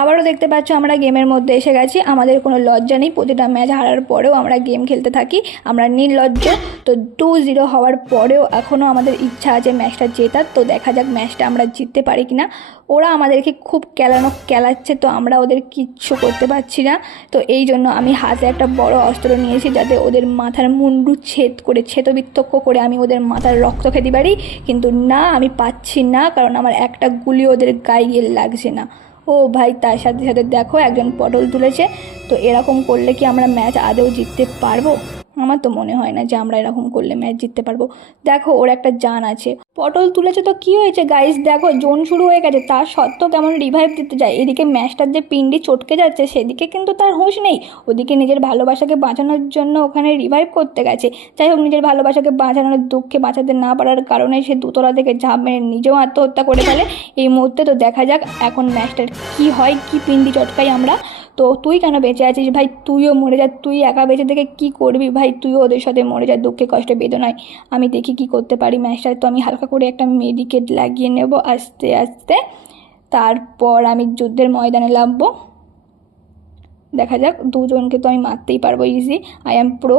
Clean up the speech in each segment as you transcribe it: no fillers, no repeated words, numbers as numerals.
আবারও দেখতে পাচ্ছ আমরা গেমের মধ্যে এসে গেছি। আমাদের কোনো লজ্জা নেই, প্রতিটা ম্যাচ হারার পরেও আমরা গেম খেলতে থাকি, আমরা নির্লজ্জ। তো 2-0 হওয়ার পরেও এখনও আমাদের ইচ্ছা আছে ম্যাচটা জেতার। তো দেখা যাক ম্যাচটা আমরা জিততে পারি কিনা। ওরা আমাদেরকে খুব কেলাচ্ছে, তো আমরা ওদের কিচ্ছু করতে পারছি না। তো এই জন্য আমি হাতে একটা বড় অস্ত্র নিয়েছি, যাতে ওদের মাথার মুন্ডু ছেদবিক্ষত করে আমি ওদের মাথার রক্ত খেতে পারি। কিন্তু না, আমি পাচ্ছি না, কারণ আমার একটা গুলি ওদের গায়ে লাগছে না। ও ভাই, তার সাথে সাথে দেখো একজন পটল তুলেছে। তো এরকম করলে কি আমরা ম্যাচ আদৌ জিততে পারবো? আমার তো মনে হয় না যে আমরা এরকম করলে ম্যাচ জিততে পারবো। দেখো ওর একটা জান আছে, পটল তুলেছে তো কি হয়েছে গাইস, দেখো জোন শুরু হয়ে গেছে, তার সত্ত্বেও কেমন রিভাইভ দিতে যায়। এদিকে ম্যাচটার যে পিন্ডি চটকে যাচ্ছে সেদিকে কিন্তু তার হুঁশ নেই। ওদিকে নিজের ভালোবাসাকে বাঁচানোর জন্য ওখানে রিভাইভ করতে গেছে। যাই হোক, নিজের ভালোবাসাকে বাঁচানোর দুঃখে বাঁচাতে না পারার কারণে সে দুতলা থেকে ঝাঁপ মেরে নিজেও আত্মহত্যা করে ফেলে এই মুহূর্তে। তো দেখা যাক এখন ম্যাচটার কি হয়, কি পিন্ডি চটকাই আমরা। তো তুই কেন বেঁচে আছিস ভাই? তুইও মরে যা, তুই একা বেঁচে থেকে কি করবি ভাই? তুইও ওদের সাথে মরে যা, দুঃখে কষ্টে বেদনায়। আমি দেখি কি করতে পারি ম্যাচটায়। তো আমি হালকা করে একটা মেডিকেট লাগিয়ে নেব আস্তে আস্তে, তারপর আমি যুদ্ধের ময়দানে নামবো। দেখা যাক, দুজনকে তো আমি মারতেই পারবো ইজি, আই অ্যাম প্রো।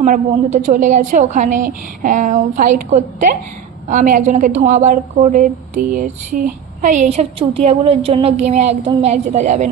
আমার বন্ধু তো চলে গেছে ওখানে ফাইট করতে। আমি একজনকে ধোঁয়া বার করে দিয়েছি। ভাই এইসব চুতিয়াগুলোর জন্য গেমে একদম ম্যাচ জেতা যাবে না।